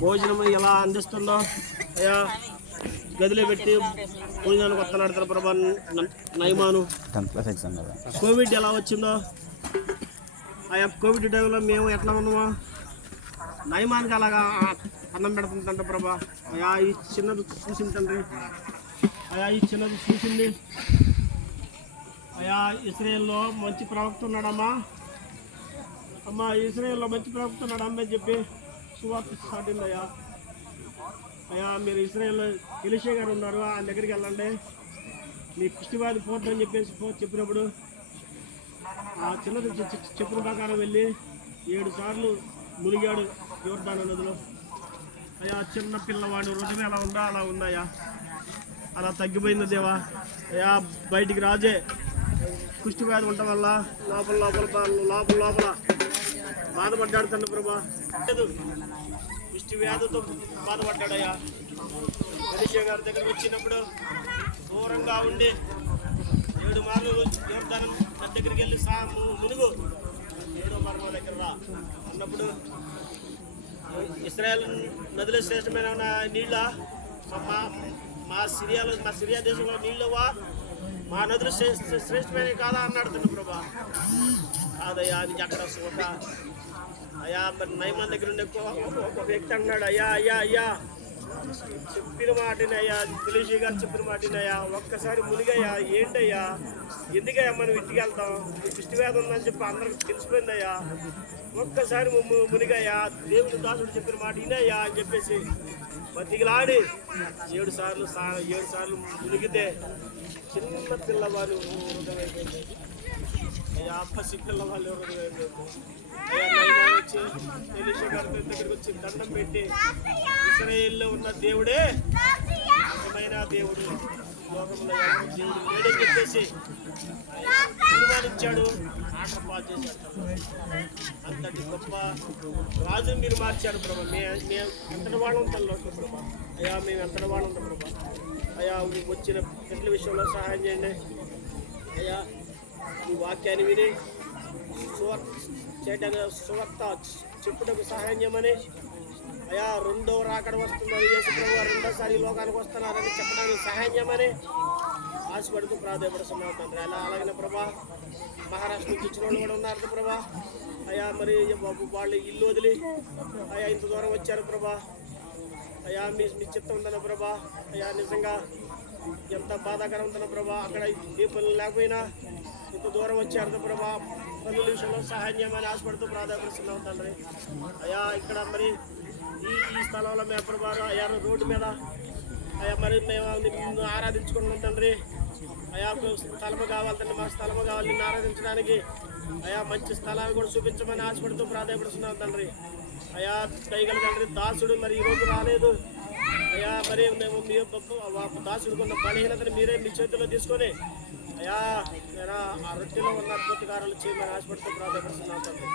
భోజనం ఎలా అందిస్తుందో అయ్యా గదిలో పెట్టి భోజనానికి వస్తున్నాడు తన ప్రభా నయమాను కోవిడ్ ఎలా వచ్చిందో? ఆయా కోవిడ్ టైంలో మేము ఎట్లా ఉన్నామో? నయమానికి అలాగా అన్నం పెడుతుందంట ప్రభా. అయా ఈ చిన్నది చూసింది తండ్రి. అయా ఈ చిన్నది చూసింది. అయా ఇస్రాయేల్లో మంచి ప్రవక్త ఉన్నాడమ్మా. అమ్మా ఇస్రాయేల్లో మంచి ప్రవక్త ఉన్నాడు అమ్మ అని చెప్పి సువార్త సాటింది అయ్యా. అయ్యా మీరు ఇస్రాయల్లో ఎలిషే గారు ఉన్నారు ఆయన దగ్గరికి వెళ్ళండి. మీ పుష్టివాది పోతుందని చెప్పేసి పో- చెప్పినప్పుడు ఆ చిన్నది చెప్పిన ప్రకారం వెళ్ళి ఏడు సార్లు మునిగాడు యోర్దాన నదిలో. అయ్యా చిన్న పిల్లవాడు హృదయం ఎలా ఉందా? అలా ఉందయ్యా. అలా తగ్గిపోయింది దేవా. అయ్యా బయటికి రాజే. కుష్టి వ్యాధి ఉండటం వల్ల లోపల లోపల లోపల లోపల బాధపడ్డాడు తండ్రి ప్రభా. ఇష్టి వ్యాధితో బాధపడ్డాడయ్యా మనిషి గారి దగ్గరకు వచ్చినప్పుడు దూరంగా ఉండి ఏడు మార్లు దేవతానం తన దగ్గరికి వెళ్ళి సా మునుగు. ఏడో మార్గం దగ్గర రా. అన్నప్పుడు ఇస్రాయల్ నదిలో శ్రేష్టమైన నీళ్ళ? మా మా సిరియాలో మా సిరియా దేశంలో నీళ్ళవా? మా నదులు శ్రేష్ శ్రేష్టమైనవి కాదా? అన్నాడు తను ప్రభా. కాదయ్యా అది అక్కడ సూట అయ్యా మరి నయమాన్ దగ్గర ఉండే ఒక- ఒక- వ్యక్తి అన్నాడు అయ్యా అయ్యా అయ్యా. చెప్పిన మాటనయ్యా తులసి గారు చెప్పిన మాటనయ్యా ఒక్కసారి మునిగయ్యా ఏంటయ్యా? ఎందుకయ్యా మనం ఇంటికి వెళ్తాం? ఈ ఉందని చెప్పి అందరికి తెలిసిపోయిందయ్యా. ఒక్కసారి మునిగయ్యా దేవుని దాసుడు చెప్పిన మాట ఇనయ్యా అని చెప్పేసి బతికిలాడి ఏడు సార్లు సా ఏడు సార్లు మునిగితే చిన్న పిల్లవాడు హృదయమైపోయింది. అయ్యా నైనా వచ్చి ఎలీషా గారి దగ్గరికి వచ్చి దండం పెట్టి ఇస్రాయేల్లో ఉన్న దేవుడే నిజమైన దేవుడు లోకంలో దేవుడు లేడని చెప్పేసి తీర్మానించాడు ఆట పాస్ చేశాడు. అంతటి గొప్ప రాజుని మీరు మార్చారు ప్రభా. మే మేము ఎంతటి వాళ్ళం తల్లి ప్రభా. అయ్యా మేము ఎంతటి వాళ్ళం ప్రభా. అయ్యా మీకు వచ్చిన పిల్లల విషయంలో సహాయం చేయండి. అయ్యా ఈ వాక్యాన్ని విని సువార్త చేయడానికి సువార్త చెప్పుటకు సహాయం చేయమని. అయ్యా రెండో రాకడ వస్తున్నారు యేసు ప్రభు రెండోసారి లోకానికి వస్తున్నారని చెప్పడానికి సహాయం చేయమని ఆశపడుతూ ప్రాధాన్యపడుతున్నాం తండ్రి. అలా అలాగే ప్రభా మహారాష్ట్ర నుంచి వచ్చిన వాళ్ళు కూడా ఉన్నారు ప్రభా. అయ్యా మరి బాబు వాళ్ళు ఇల్లు వదిలి అయా ఇంత దూరం వచ్చారు ప్రభా. అయ్యా మీ మీ చిత్తం ఉందన్న ప్రభా. అయ్యా నిజంగా ఎంత బాధాకరం ఉందన్న ప్రభా. అక్కడ ఏ పనులు లేకపోయినా ఇంత దూరం వచ్చారు ప్రభా పనుల విషయంలో సహాయం చేయమని ఆశపడుతూ ప్రాధాన్యపడుతున్నాం తండ్రి. అయ్యా ఇక్కడ మరి ఈ ఈ స్థలంలో మేము ప్రభా అయ్యా రోడ్డు మీద అయ్యా మరి మేము నిన్ను ఆరాధించుకుంటున్నాం తండ్రి. అయా స్థలము కావాలి తండ్రి మా స్థలము కావాలి నిన్ను ఆరాధించడానికి. అయ్యా మంచి స్థలాన్ని కూడా చూపించమని ఆశపడుతూ ప్రాధాన్యపడుతున్నాం తండ్రి. అయ్యా కైగల తండ్రి దాసుడు మరి ఈ రోజు రాలేదు. అయ్యా మరి మేము మీ దాసుడుకున్న దాసుడు బలహీనతను మీరే మీ చేతిలో తీసుకొని అయ్యా ఆ రొట్టెలో ఉన్న అద్భుతకారాలు చేయమని ఆశపడుతూ ప్రాధాన్యపడుతున్నాం తండ్రి.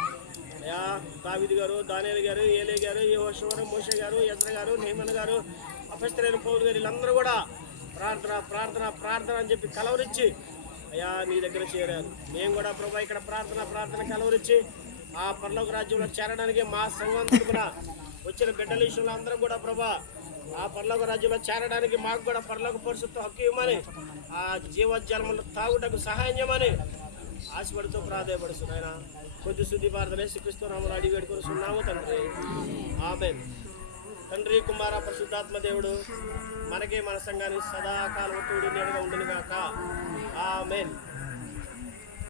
అయ్యా దావిది గారు దానేలు గారు ఏలే గారు యోశవరం మోషే గారు యజ్ర గారు నేమన్ గారు అఫస్తరైన పౌరులు గారు వీళ్ళందరూ కూడా ప్రార్థన ప్రార్థన ప్రార్థన అని చెప్పి కలవరించి అయ్యా నీ దగ్గర చేరారు. మేము కూడా ప్రభా ఇక్కడ ప్రార్థన ప్రార్థన కలవరించి ఆ పర్లోక రాజ్యంలో చేరడానికి మా సంఘం తరపున వచ్చిన బిడ్డల విషయంలో అందరం కూడా ప్రభా ఆ పర్లోక రాజ్యంలో చేరడానికి మాకు కూడా పర్లోక పరిస్థితి హక్కు ఇవ్వమని ఆ జీవజన్మలు తాగుటకు సహాయం చేయమని ఆశపడుతూ ప్రాధాయపడుతున్నాయన కొద్ది శుద్ధి భారతనే శిపిస్తున్నాము అడిగి వేడుకొస్తున్నాము తండ్రి. ఆమె తండ్రి కుమార పరిశుద్ధాత్మ దేవుడు మనకి మన సంఘానికి సదాకాలం తోడు నేడుగా ఉండును గాక ఆమెన్.